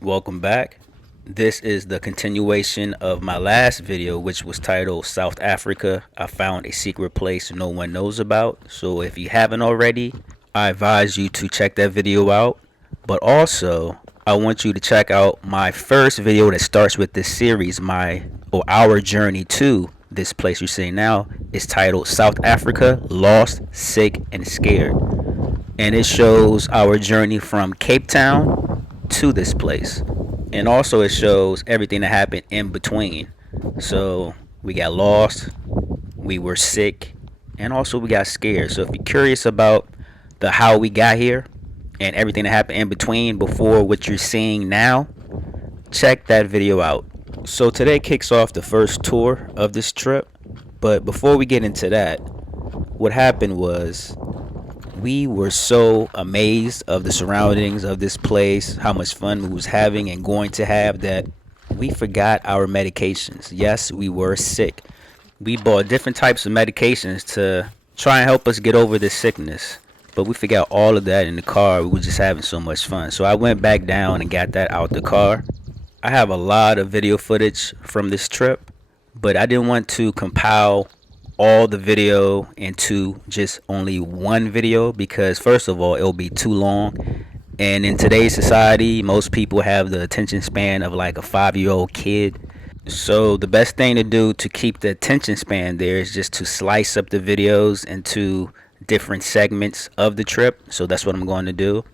Welcome back. This is the continuation of my last video, which was titled South Africa. I found a secret place no one knows about. So if you haven't already, I advise you to check that video out. But also, I want you to check out my first video that starts with this series, our journey to this place you're seeing now. Is titled South Africa, Lost, Sick, and Scared. And it shows our journey from Cape Town to this place. And also it shows everything that happened in between. So we got lost, we were sick, and also we got scared. So if you're curious about the how we got here and everything that happened in between before what you're seeing now, check that video out. So today kicks off the first tour of this trip. But before we get into that, what happened was we were so amazed of the surroundings of this place, how much fun we was having and going to have, that we forgot our medications. Yes, we were sick. We bought different types of medications to try and help us get over this sickness, but we forgot all of that in the car. We were just having so much fun. So I went back down and got that out the car. I have a lot of video footage from this trip, but I didn't want to compile all the video into just only one video because first of all it'll be too long, and in today's society most people have the attention span of like a 5-year-old kid. So the best thing to do to keep the attention span there is just to slice up the videos into different segments of the trip. So that's what I'm going to do.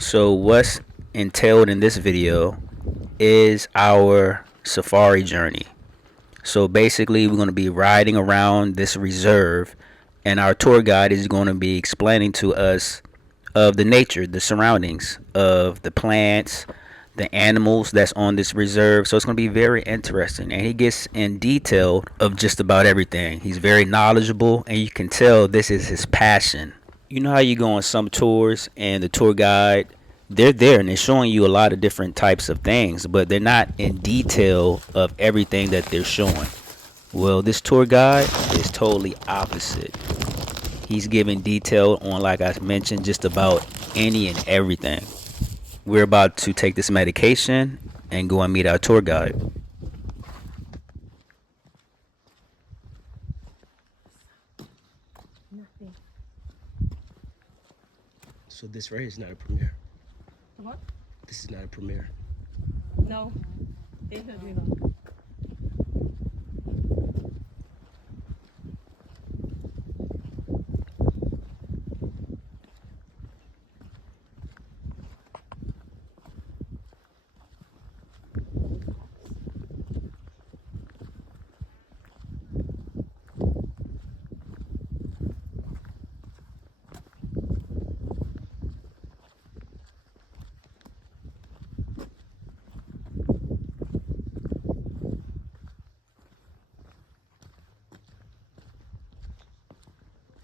So what's entailed in this video is our safari journey. So basically, we're going to be riding around this reserve, and our tour guide is going to be explaining to us of the nature, the surroundings of the plants, the animals that's on this reserve. So it's going to be very interesting, and he gets in detail of just about everything. He's very knowledgeable, and you can tell this is his passion. You know how you go on some tours and the tour guide, they're there and they're showing you a lot of different types of things, but they're not in detail of everything that they're showing. Well, this tour guide is totally opposite. He's giving detail on, like I mentioned, just about any and everything. We're about to take this medication and go and meet our tour guide. Nothing. So this right here is not a premiere. What? This is not a premiere. No. They heard me not.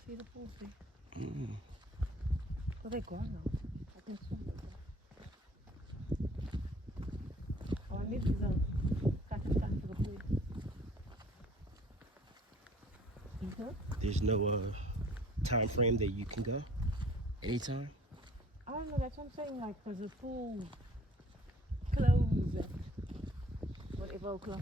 See the full thing. Well, they're gone now. I think so. Oh, I need to catch time to the pool. There's no time frame that you can go. Anytime. I don't know, that's what I'm saying, like, because the pool closed at whatever o'clock.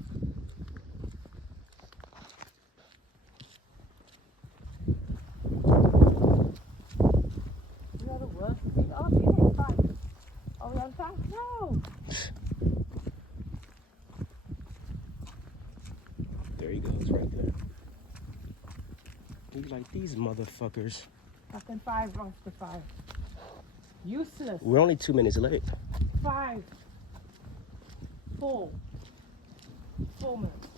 You know the worst thing? Oh, you ain't fine. Are we on time? No! There he goes, right there. He's like, these motherfuckers. Fucking 5 after 5. Useless. We're only 2 minutes late. 5. 4. 4 minutes.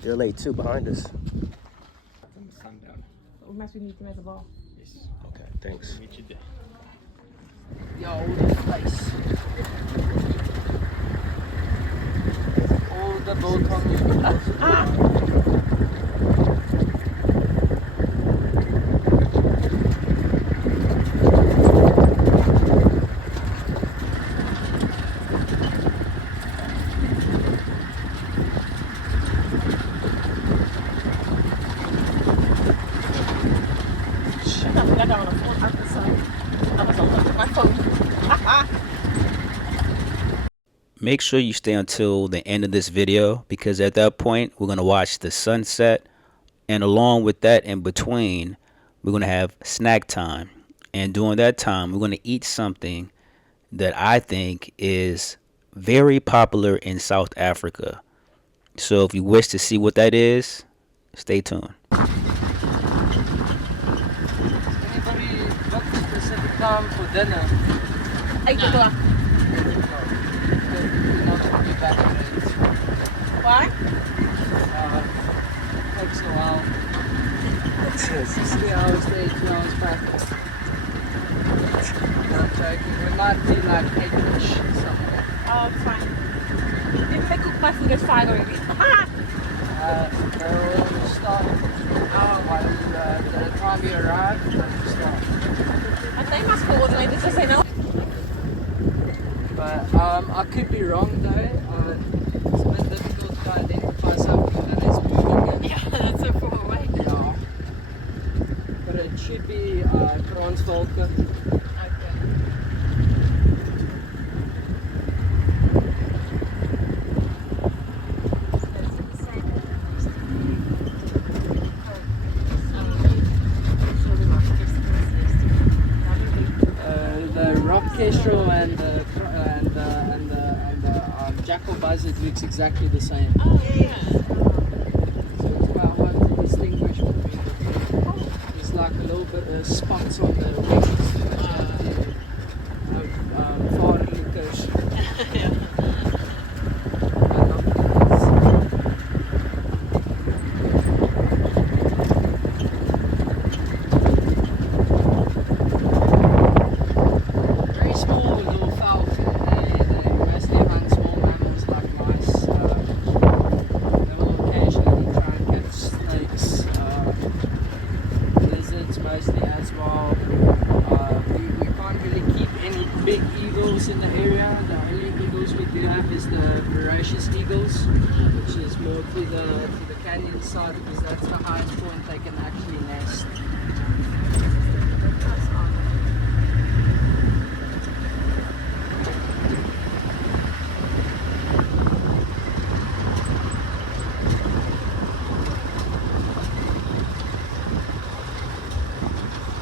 They're late too, behind us. Sundown. We must be meeting at the bar. Yes. Okay, thanks. Meet you there. Yo, this place. All the boat community. had that on a phone episode. I was on my phone. Make sure you stay until the end of this video, because at that point we're going to watch the sunset, and along with that, in between, we're going to have snack time. And during that time, we're going to eat something that I think is very popular in South Africa. So if you wish to see what that is, stay tuned. Anybody book a specific time for dinner? 8 o'clock. We're not going to be back at 8. Why? Takes a while. 3 hours there, 2 hours back. No, I'm joking. We might be like 8-ish somewhere. Oh, it's fine. If they cook my food at 5 already. They'll start by the time you arrive, they'll start. I think my coordinators just say no. But I could be wrong though. It's a bit difficult to identify something that is moving. Yeah, that's so far away. Yeah. But it should be Kransvalke. Okay. The rock kestrel and the jackal buzzard looks exactly the same. Oh, yeah. So it's quite hard to distinguish between the two. There's like a little bit of spots on the wings that you have to far in the coast. Very small little fowl. They mostly hunt small mammals like mice. They will occasionally try and catch snakes, lizards mostly as well. We can't really keep any big eagles in the area. The only eagles we do have is the voracious eagles, which is more to the canyon side, because that's the highest point they can actually nest.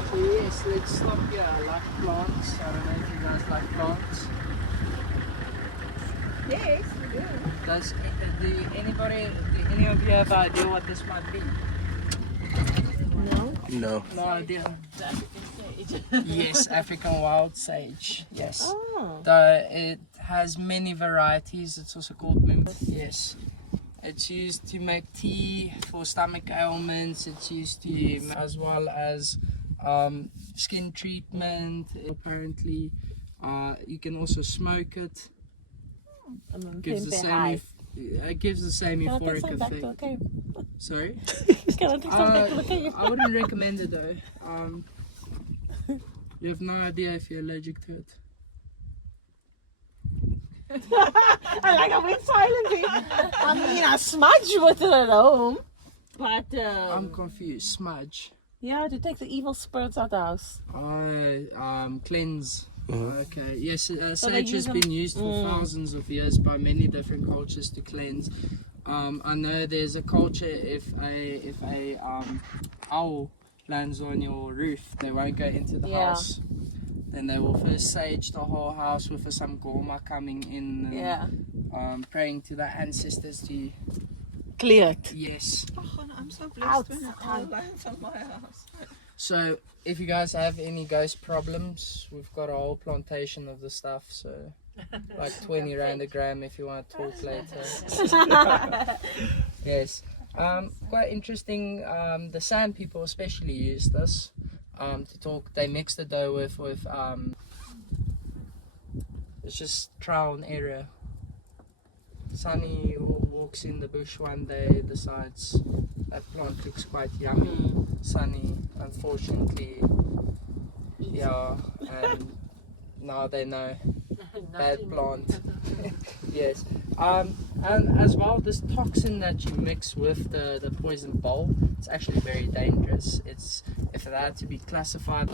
So yes, let's stop here. I like plants. I don't know if you guys like plants. Yes, we do. Does any of you have an idea what this might be? No. No. No idea. Yes, African wild sage. Yes. Oh. It has many varieties. It's also called mint. Yes. It's used to make tea for stomach ailments. It's used to, as well as skin treatment. Apparently, you can also smoke it. And then Gives the same. It gives the same Can I take euphoric some back to the effect. cave? Sorry. Can I take some back to the cave? I wouldn't recommend it though. You have no idea if you're allergic to it. I like how we're silent here. I mean, I smudge with it at home. But, I'm confused. Smudge. yeah, to take the evil spirits out the house. Cleanse. Okay. Yes, So they sage use has them- been used for thousands of years by many different cultures to cleanse. I know there's a culture if a owl lands on your roof, they won't go into the Yeah. house. Then they will first sage the whole house with some goma coming in, and, Yeah. praying to the ancestors to. Clear it. Yes. Oh, I'm so blessed when Outside. all lands on my house. So if you guys have any ghost problems, we've got a whole plantation of the stuff. So like 20 rand a gram if you want to talk later. Yes. Quite interesting. The San people especially use this to talk. They mix the dough with it's just trial and error. Sunny walks in the bush one day, decides that plant looks quite yummy. Sunny, unfortunately, yeah, and now they know bad plant. Yes. And as well, this toxin that you mix with the poison bulb, it's actually very dangerous. It's, if that had to be classified.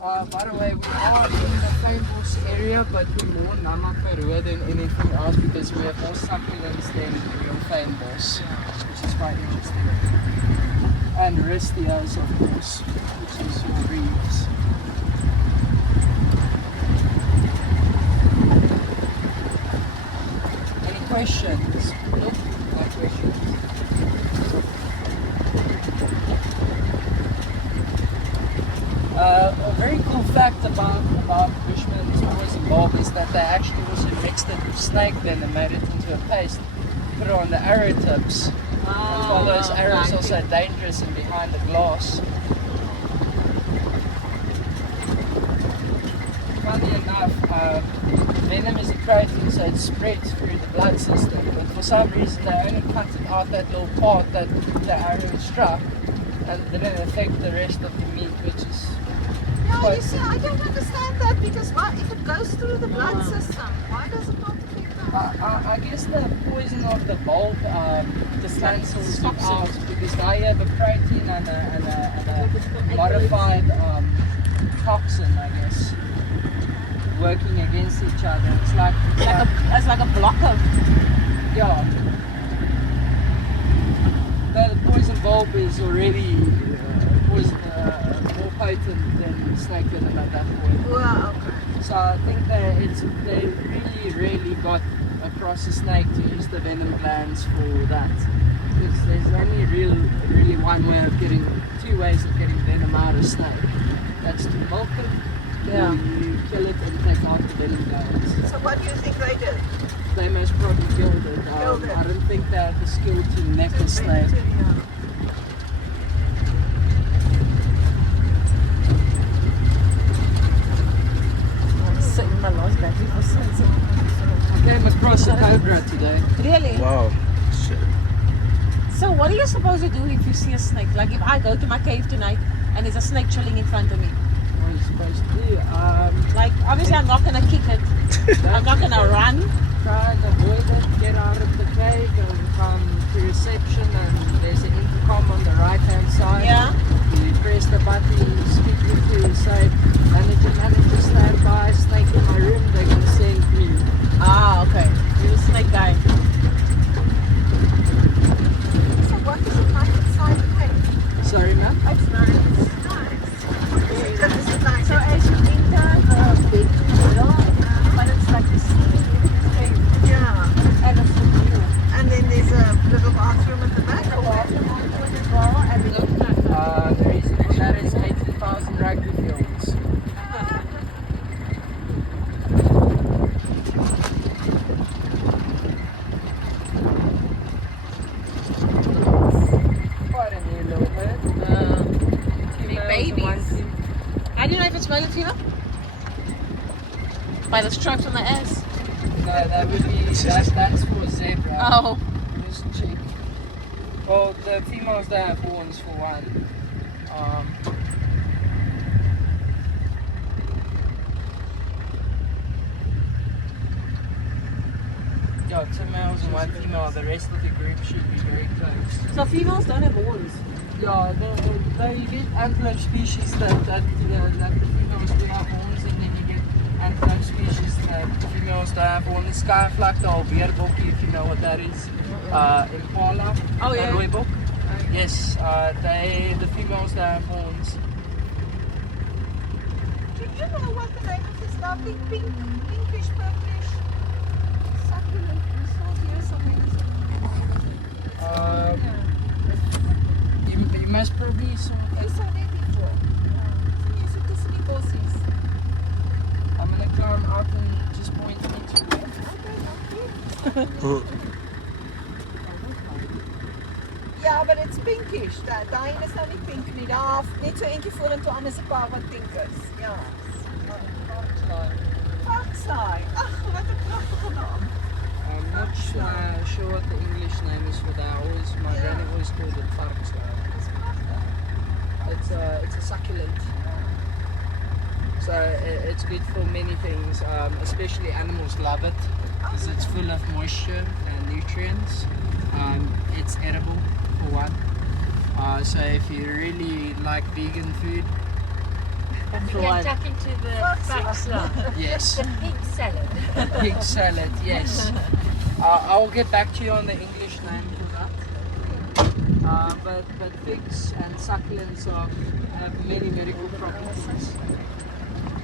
By the way, we are in the Fynbos area, but we're more Namakwa than anything else because we have more succulents than real Fynbos, which is quite interesting. And Ristios, of course, which is your reeds. Any questions? Nope, no questions. A very cool fact about Bushman's poison bulb is that they actually also mixed it with snake venom, made it into a paste, put it on the arrow tips. That's why those arrows are so dangerous and behind the glass. Funny enough, venom is a protein, so it spreads through the blood system. But for some reason, they only cut it out that little part that the arrow struck, and didn't affect the rest of the meat, which is Yeah, you see, I don't understand that because why, if it goes through the blood system, why does it not affect that? I guess the poison of the bulb cancels it out because now you have a protein and a modified toxin, I guess, working against each other. It's like It's like a blocker. yeah. The poison bulb is already more potent than snake venom at that point. Well, okay. So I think that they really got across the snake to use the venom glands for that. Because there's only really one way of getting, two ways of getting venom out of snake. That's to milk it, or you kill it and take out the venom glands. So what do you think they did? They most probably killed it. Killed it. I don't think they had the skill to neck a snake. I'm sitting my last battery for sunset. I came across a cobra today. Really? Wow. Shit. So what are you supposed to do if you see a snake? Like if I go to my cave tonight and there's a snake chilling in front of me. What are you supposed to do? Like obviously I'm not gonna kick it. I'm not gonna run. Try and avoid it, get out of the cave and come to reception, and there's an intercom on the right hand side. Yeah. You press the button, you speak to say, manager stand by, snake in my room, they're gonna send me. Ah, okay. You're a snake guy. So what is it like inside the cave? Sorry ma'am? It's nice. It's nice. Is it nice? So as you enter the big middle, but it's like a snake cave Yeah. and a full view. And then there's a little bathroom at the back. The bathroom afterwards as well, and then The reason for that is 80,000 rugby fields. Quite a new little bird. big babies. How do you know if it's male or female? By the stripes on the ass. No, that would be, that's for zebra. Oh. Just check. Well, the females don't have horns for one. Yeah, 2 males and 1 female. The rest of the group should be very close. So females don't have horns. Yeah, though you get antelope species that the females do have horns, and then you get antelope species that the females don't have horns. Skyflak, the albeerbokkie, if you know what that is. Impala, Oh, yeah. rooibok. Yes, the females don't have horns. Do you know what the name of this lovely pinkish, purplish succulent resource here somewhere? You must probably saw. I saw that before. It's a Disney bosses. I'm gonna come out and just point me to it. Ja, maar it's pinkish. Daai is nou nie pink nie. Daar net so eentjie vorentoe aan is 'n paar wat pink is. Ja. Foxeye. Ag, wat 'n pragtige naam. I'm not sure what the English name is for that. My granny always called it varkensluier. Dis pragtig. It's a succulent. So it's good for many things, especially animals love it. because it's full of moisture and nutrients. It's edible for one. So if you really like vegan food, We can tuck into the backside. yes, The pig salad. pig salad, yes. I will get back to you on the English name for that. But figs and succulents have many medical properties.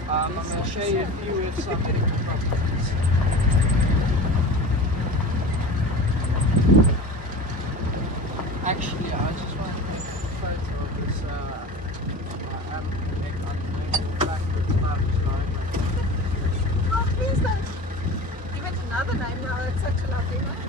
I'm going to show you a few of some medical properties. Actually, I just want to take a photo of this. I'm backwards, Oh, please don't give it another name now. It's such a lovely name.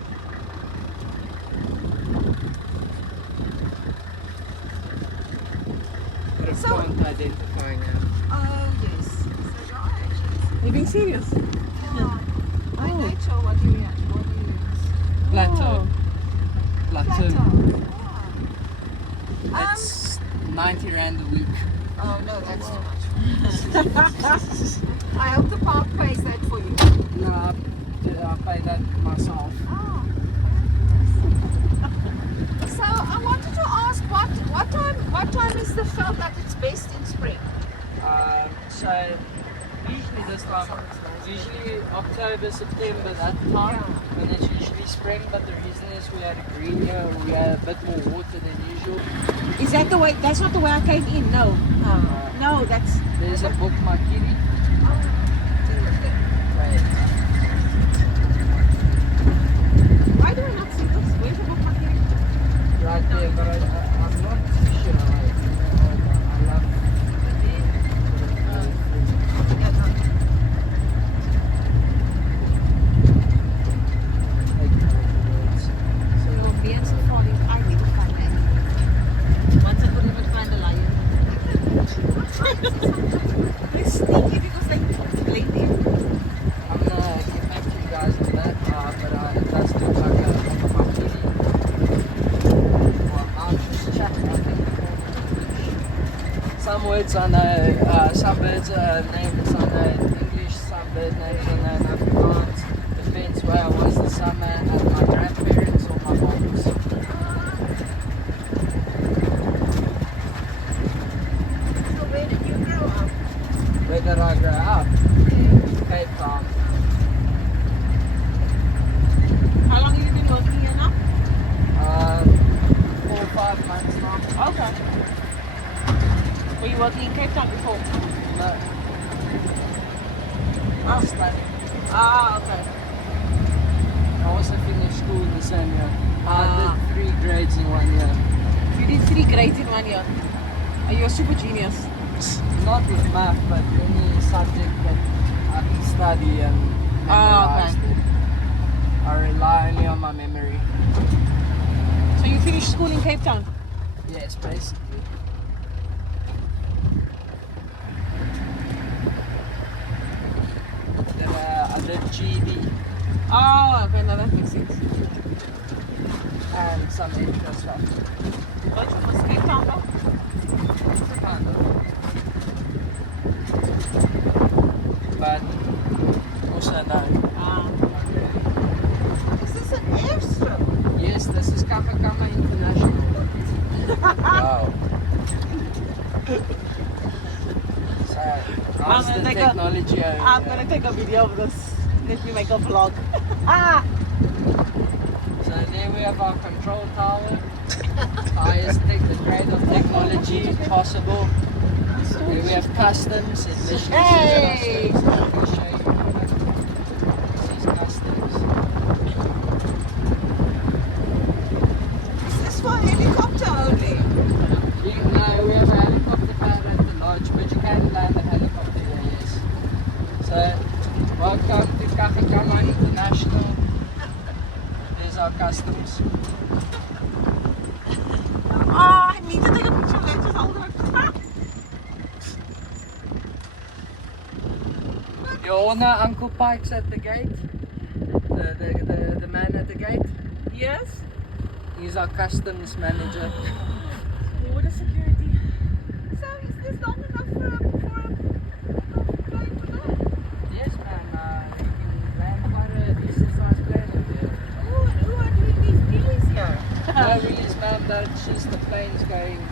but So- I can't identify now. Oh, yes. So there are actually. You being serious? Yeah. By nature, what do you use? Plateau. Plateau. Plateau. Yeah. It's 90 Rand a week. Oh no, that's too much. I hope the park pays that for you. No, I pay that myself. Oh. So I wanted to ask, what time is the felt that it's best in spring? So usually this time, usually October, September, that time, when it's usually spring, but the reason is we had a green year, we had a bit more water than usual. Is that the way? That's not the way I came in. No. No, that's. There's a book Makiri. Why do I not see this? Where's the book market? Right there, but I'm not too sure. I love So being so far is I really find that. Once I could even find a lion. They're sneaky because they blend in. I'm gonna get back to you guys on that, but it does look like a Makiri. Well, I'll just chat about it. Some words I know, some birds names I know in English, some bird names I know in Afrikaans. Depends where I was this summer, at my grandparents or my mom's. So where did you grow up? Where did I grow up? Cape Town. How long have you been working here now? 4 or 5 months now. Okay. Were you working in Cape Town before? No. I'm studying. Ah, okay. I also finished school the same year. I Ah. did 3 grades in 1 year. You did 3 grades in 1 year. Are you a super genius? Not with math, but any subject that I can study and memorize okay. it. I rely only on my memory. So you finished school in Cape Town? Yes, basically. Then I did GED Oh, okay, now that makes sense. and some extra stuff. Don't you first Cape Town though? Kind of. But also no. Ah. Is this an airstrip? Yes, this is Kapakama International. Wow. So, how's gonna the take a- technology over I'm here? gonna take a video of this. Let me make a vlog. Ah! So there we have our control tower. Highest grade of technology possible. Here we have customs. It literally Hey! says it on I'll show you. This is customs. Is this for helicopter only? No, we have a helicopter pad at the lodge, but you can land a helicopter here, yes. So, welcome to Kakakama International. There's our customs. Oh, I need to take a picture. Let's just hold it. Your owner, Uncle Pike's at the gate. The man at the gate. Yes? He's our customs manager. What is security? So is this long enough for a plane to land? Yes, man. You can land quite a decent planes going.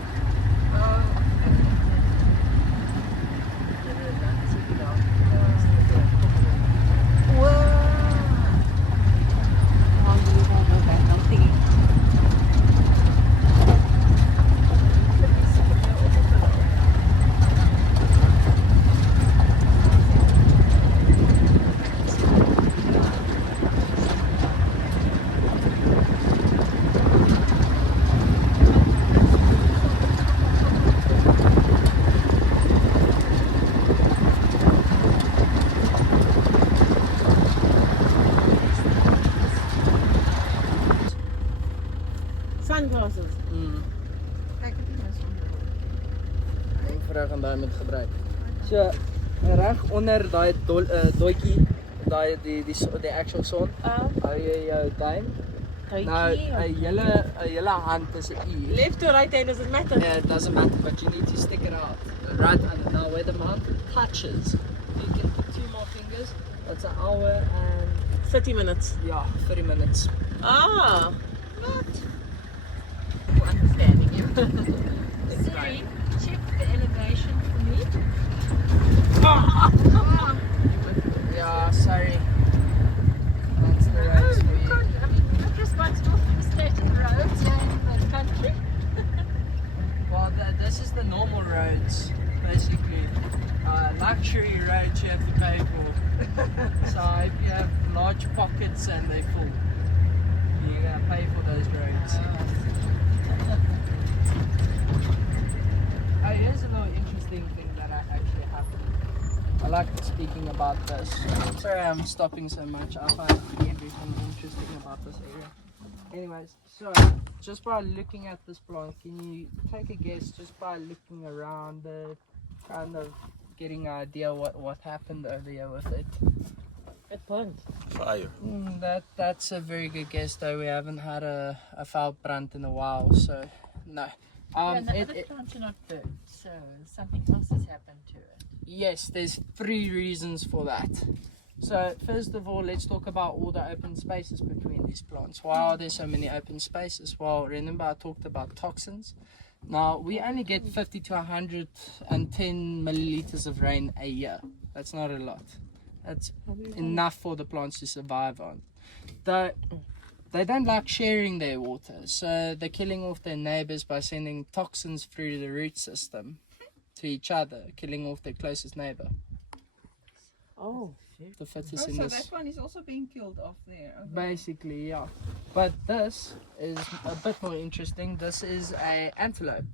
Sunglasses. Ek vraag aan daai met gebruik. So reg onder daai doetjie, daai die actual son, hou jy jou duim. Nou 'n hele hand is 'n U. Left or right hand, does it matter? Yeah, it doesn't matter, but you need to stick it out right under. Now where the mount touches, you can put 2 more fingers. That's an hour and 30 minutes. 30 minutes. Ah. Understanding you. Siri, check the elevation for me. Yeah, sorry. That's the roads for you. I'm not responsible for the state of the roads in the country. Well, this is the normal roads, basically. Luxury roads you have to pay for. So if you have large pockets and they're full, you're gonna pay for those roads. Oh, here's a little interesting thing that actually happened. I like speaking about this. Sorry I'm stopping so much. I find everything interesting about this area. Anyways, so just by looking at this plant, can you take a guess just by looking around it, kind of getting an idea what happened over here with it? It burnt. Fire. That's a very good guess though. We haven't had a veldbrand in a while, so no. And the other plants are not burnt, so something else has happened to it. Yes, there's 3 reasons for that. So first of all, let's talk about all the open spaces between these plants. Why are there so many open spaces? Well, remember I talked about toxins. Now, we only get 50 to 110 milliliters of rain a year. That's not a lot. That's enough for the plants to survive on. They don't like sharing their water, so they're killing off their neighbors by sending toxins through the root system to each other, killing off their closest neighbor. Oh. The fittest in So this. that one is also being killed off there. Okay. Basically, yeah. But this is a bit more interesting. This is a antelope.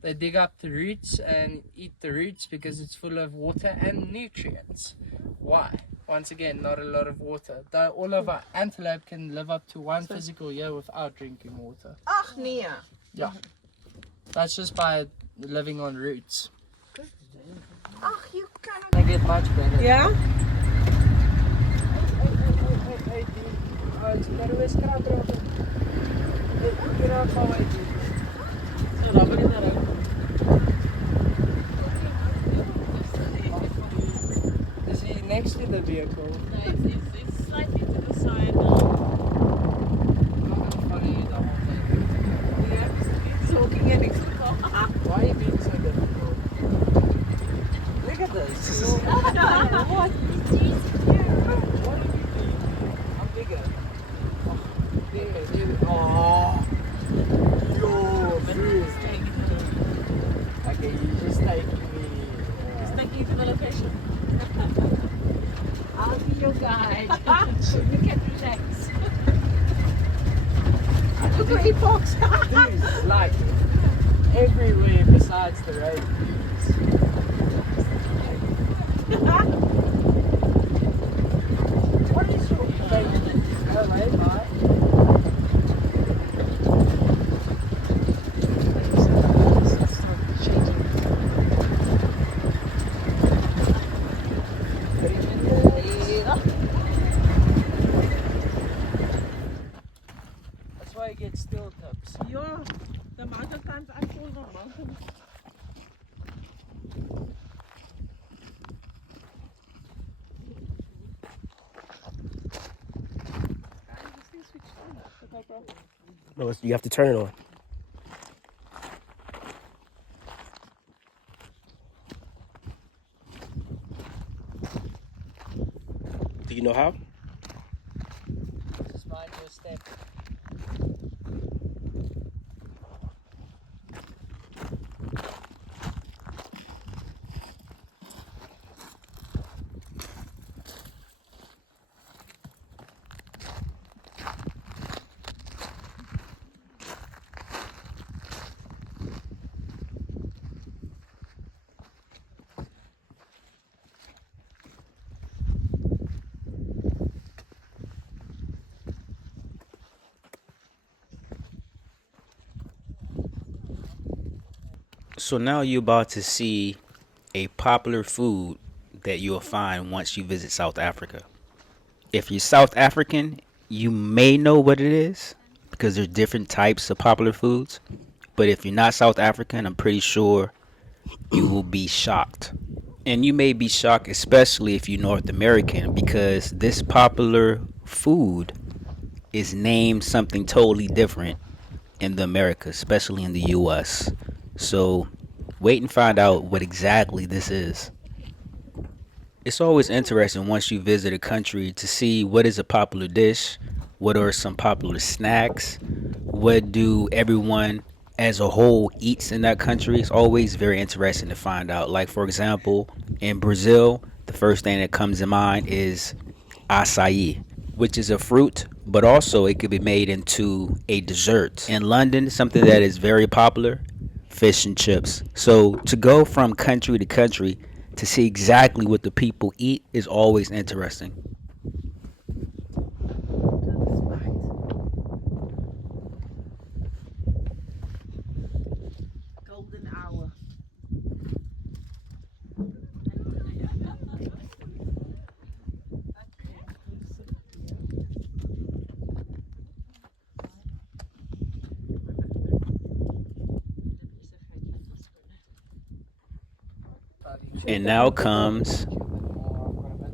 They dig up the roots and eat the roots because it's full of water and nutrients. Why? Once again, not a lot of water. Though all of our antelope can live up to 1 physical year without drinking water. Ach nee. Yeah. That's just by living on roots. Ach, you cannot. They get much better. Yeah? Hey, dude. It's better with crap. Get out my way, dude. So, rubber in the road. Is he next to the vehicle? No, it's slightly to the side now. I'm not gonna follow you the whole thing. Yeah, it's walking here next to the car. Why are you being so difficult? Look at this. What are you doing? I'm bigger. Oh, bigger, dude. Oh. Yo, dude. Okay, you just taking me. Just taking you to the location. I'll be your guide. You can relax. Look where he parks. Dude, like everywhere besides the road. What is your favorite? Oh, mate, bye. That's why you get steel tips. Yeah, the amount of times I fall on mountains. No, you have to turn it on. you know how? Just mind your step. So now you're about to see a popular food that you'll find once you visit South Africa. If you're South African, you may know what it is because there's different types of popular foods. But if you're not South African, I'm pretty sure you will be shocked. And you may be shocked, especially if you're North American, because this popular food is named something totally different in the Americas, especially in the US. So wait and find out what exactly this is. It's always interesting once you visit a country to see what is a popular dish, what are some popular snacks, what do everyone as a whole eats in that country. It's always very interesting to find out. Like, for example, in Brazil, the first thing that comes to mind is acai, which is a fruit, but also it could be made into a dessert. In London, something that is very popular, fish and chips. So to go from country to country to see exactly what the people eat is always interesting. Golden hour. And now comes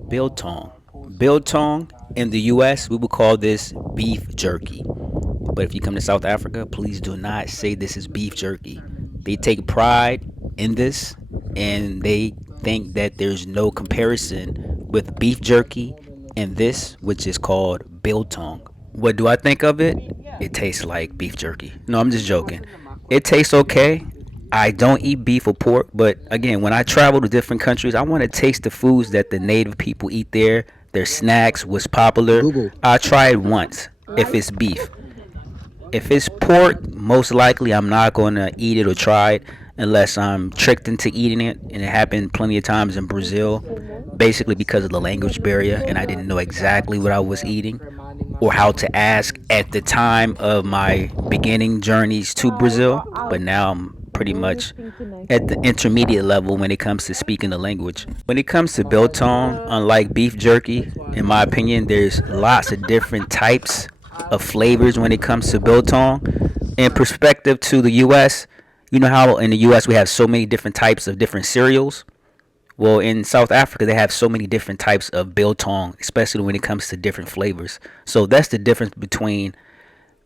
biltong. Biltong in the US, we would call this beef jerky. But if you come to South Africa, please do not say this is beef jerky. They take pride in this and they think that there's no comparison with beef jerky and this, which is called biltong. What do I think of it? It tastes like beef jerky. No, I'm just joking. It tastes okay. I don't eat beef or pork, but again, when I travel to different countries, I want to taste the foods that the native people eat there. Their snacks, what's popular. Google. I'll try it once if it's beef. If it's pork, most likely I'm not going to eat it or try it unless I'm tricked into eating it. And it happened plenty of times in Brazil, basically because of the language barrier, and I didn't know exactly what I was eating or how to ask at the time of my beginning journeys to Brazil. But now I'm pretty much at the intermediate level when it comes to speaking the language. When it comes to biltong, unlike beef jerky, in my opinion, there's lots of different types of flavors when it comes to biltong. In perspective to the US, you know how in the US we have so many different types of different cereals? Well, in South Africa, they have so many different types of biltong, especially when it comes to different flavors. So that's the difference between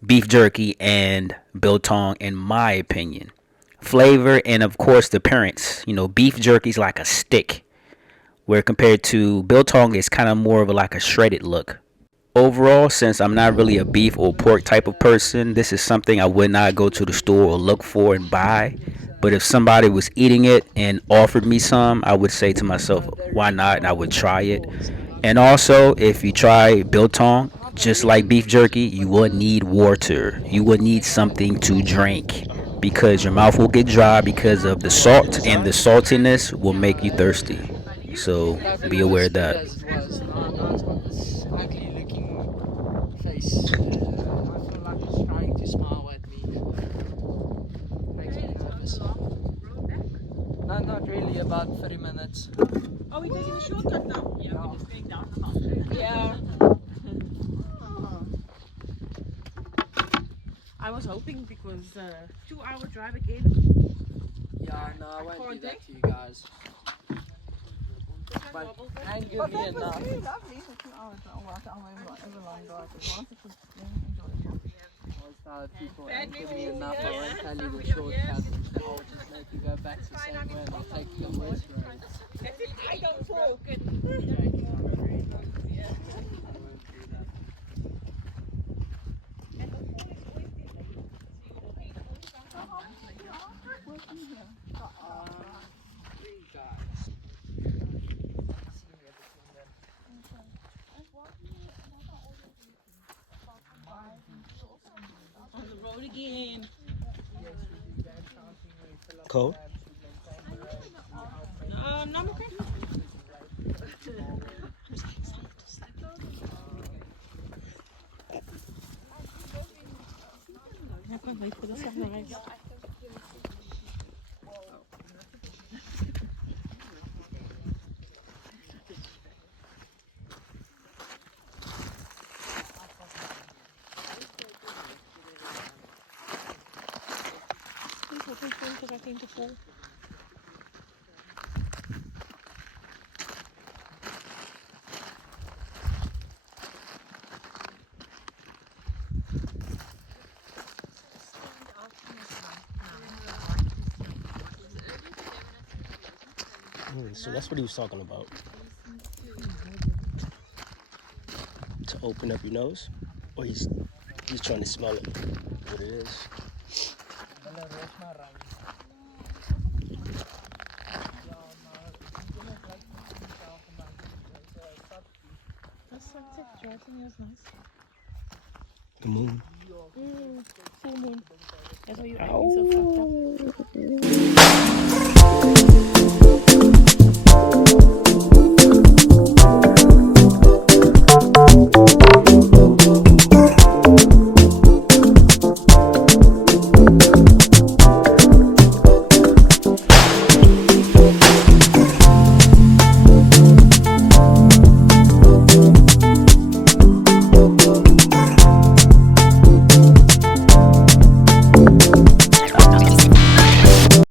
beef jerky and biltong, in my opinion. Flavor and, of course, the appearance. You know, beef jerky is like a stick, where compared to biltong, it's kind of more of like a shredded look. Overall, since I'm not really a beef or pork type of person, this is something I would not go to the store or look for and buy. But if somebody was eating it and offered me some, I would say to myself, why not? And I would try it. And also, if you try biltong, just like beef jerky, you would need water. You would need something to drink because your mouth will get dry because of the salt, and the saltiness will make you thirsty. So be aware of that. Ugly looking face. I feel like it's trying to smile at me. Makes me nervous. No, not really, about 30 minutes. Oh, we're taking a shortcut now. Yeah, we're just going down the mountain. Yeah. I was hoping because 2-hour drive again. Yeah, no, I won't do that to you guys. But ain't give me enough. Really lovely for 2 hours. Oh, what a long drive. It was enjoyable. People ain't give me enough. I won't tell you the shortcut. I'll just make you go back to the same way and I'll take the worst road. I don't talk. On the road again. Cold? No, no, okay. I can't wait for the sunrise. Please let me film because I think to fall. So that's what he was talking about. To open up your nose, or he's trying to smell it. What it is. The sunset driving was nice. The moon. Full moon. That's why you're acting so fucked up.